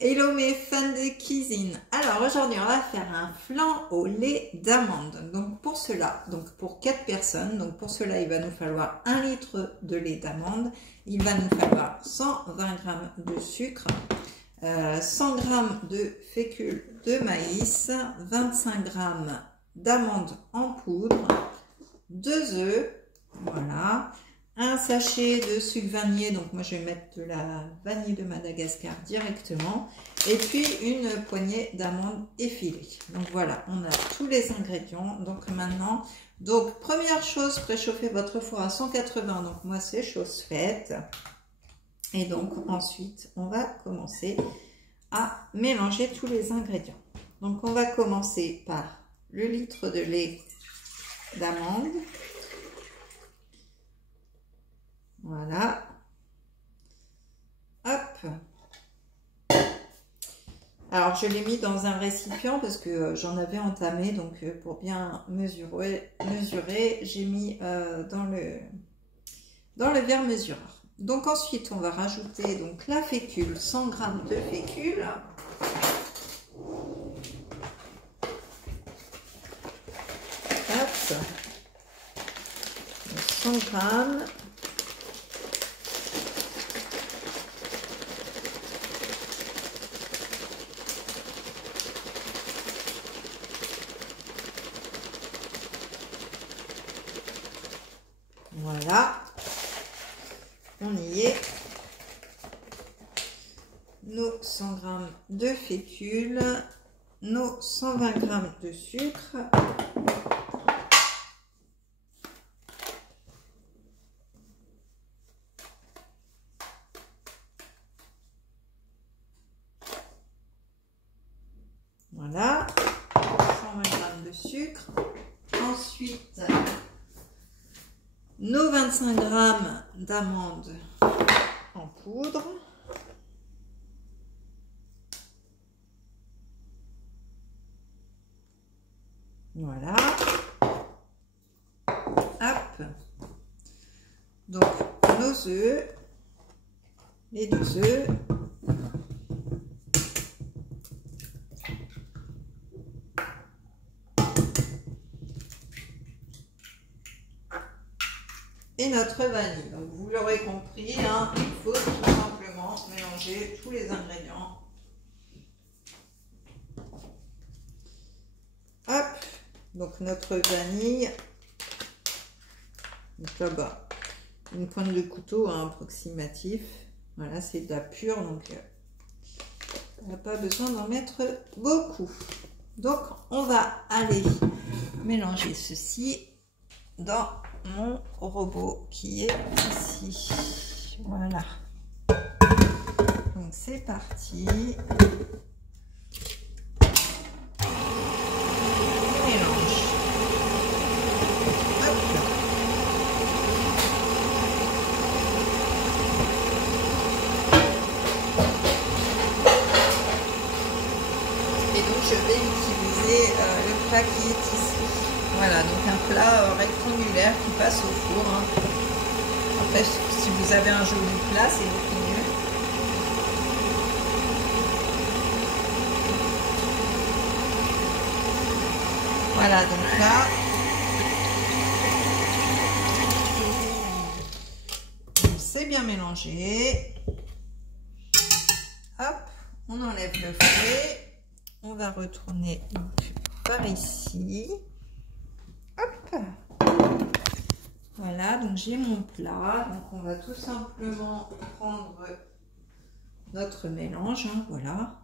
Hello mes fans de cuisine. Alors aujourd'hui on va faire un flan au lait d'amande. Donc pour cela, pour 4 personnes, donc pour cela il va nous falloir 1 litre de lait d'amande. Il va nous falloir 120 g de sucre, 100 g de fécule de maïs, 25 g d'amandes en poudre, 2 œufs, voilà. Un sachet de sucre vanillé, donc moi je vais mettre de la vanille de Madagascar directement, et puis une poignée d'amandes effilées. Donc voilà, on a tous les ingrédients. Donc maintenant, première chose, préchauffez votre four à 180, donc moi c'est chose faite. Et donc ensuite, on va commencer à mélanger tous les ingrédients. Donc on va commencer par le litre de lait d'amande. Voilà. Hop. Alors, je l'ai mis dans un récipient parce que j'en avais entamé. Donc, pour bien mesurer j'ai mis dans le verre mesureur. Donc, ensuite, on va rajouter donc la fécule, 100 g de fécule. Hop. 100 g. Voilà, on y est. Nos 100 g de fécule, nos 120 g de sucre. Voilà, 120 g de sucre. Ensuite, nos 25 g d'amandes en poudre. Voilà. Hop. Donc, nos œufs, les 2 œufs. Et notre vanille. Donc vous l'aurez compris, hein, il faut tout simplement mélanger tous les ingrédients. Hop, donc notre vanille. Donc là-bas, une pointe de couteau hein, approximatif. Voilà, c'est de la pure, donc on n'a pas besoin d'en mettre beaucoup. Donc on va aller mélanger ceci dans mon robot qui est ici. Voilà. Donc c'est parti. Mélange. Hop. Et donc je vais utiliser le plat qui est ici. Voilà, donc un plat rectangulaire qui passe au four. Hein. Après, si vous avez un joli plat, c'est beaucoup mieux. Voilà, donc là, c'est bien mélangé. Hop, on enlève le frais. On va retourner donc par ici. Hop. Voilà, donc j'ai mon plat. Donc on va tout simplement prendre notre mélange. Hein, voilà.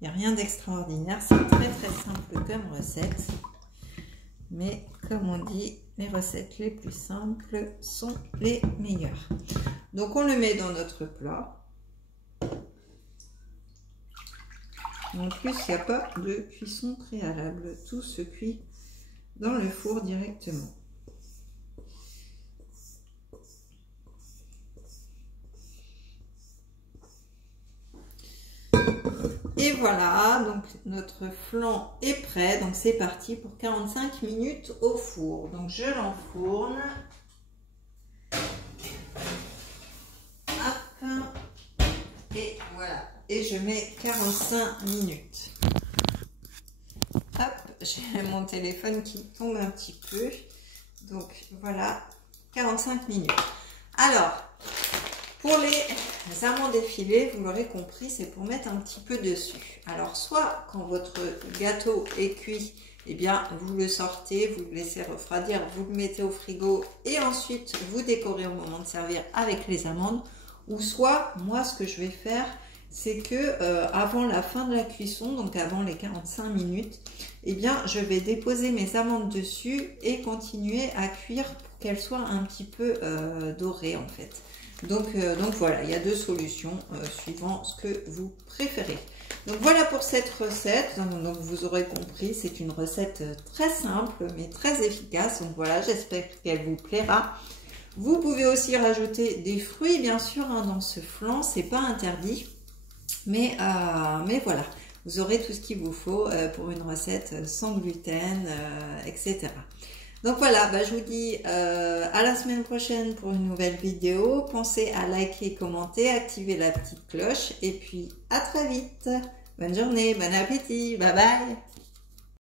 Il n'y a rien d'extraordinaire. C'est très très simple comme recette. Mais comme on dit, les recettes les plus simples sont les meilleures. Donc on le met dans notre plat. En plus, il n'y a pas de cuisson préalable. Tout se cuit dans le four directement. Et voilà, donc notre flan est prêt. Donc c'est parti pour 45 minutes au four. Donc je l'enfourne. Hop. Et voilà. et je mets 45 minutes. Hop, j'ai mon téléphone qui tombe un petit peu. Donc voilà, 45 minutes. Alors, pour les amandes effilées, vous l'aurez compris, c'est pour mettre un petit peu dessus. Alors, soit quand votre gâteau est cuit, eh bien, vous le sortez, vous le laissez refroidir, vous le mettez au frigo et ensuite vous décorez au moment de servir avec les amandes. Ou soit, moi, ce que je vais faire, c'est que avant la fin de la cuisson, donc avant les 45 minutes, eh bien, je vais déposer mes amandes dessus et continuer à cuire pour qu'elles soient un petit peu dorées en fait. Donc voilà, il y a deux solutions suivant ce que vous préférez. Donc voilà pour cette recette. Donc vous aurez compris, c'est une recette très simple mais très efficace. Donc voilà, j'espère qu'elle vous plaira. Vous pouvez aussi rajouter des fruits bien sûr hein, dans ce flan, c'est pas interdit. Mais voilà, vous aurez tout ce qu'il vous faut pour une recette sans gluten, etc. Donc voilà, je vous dis à la semaine prochaine pour une nouvelle vidéo. Pensez à liker, commenter, activer la petite cloche et puis à très vite. Bonne journée, bon appétit, bye bye.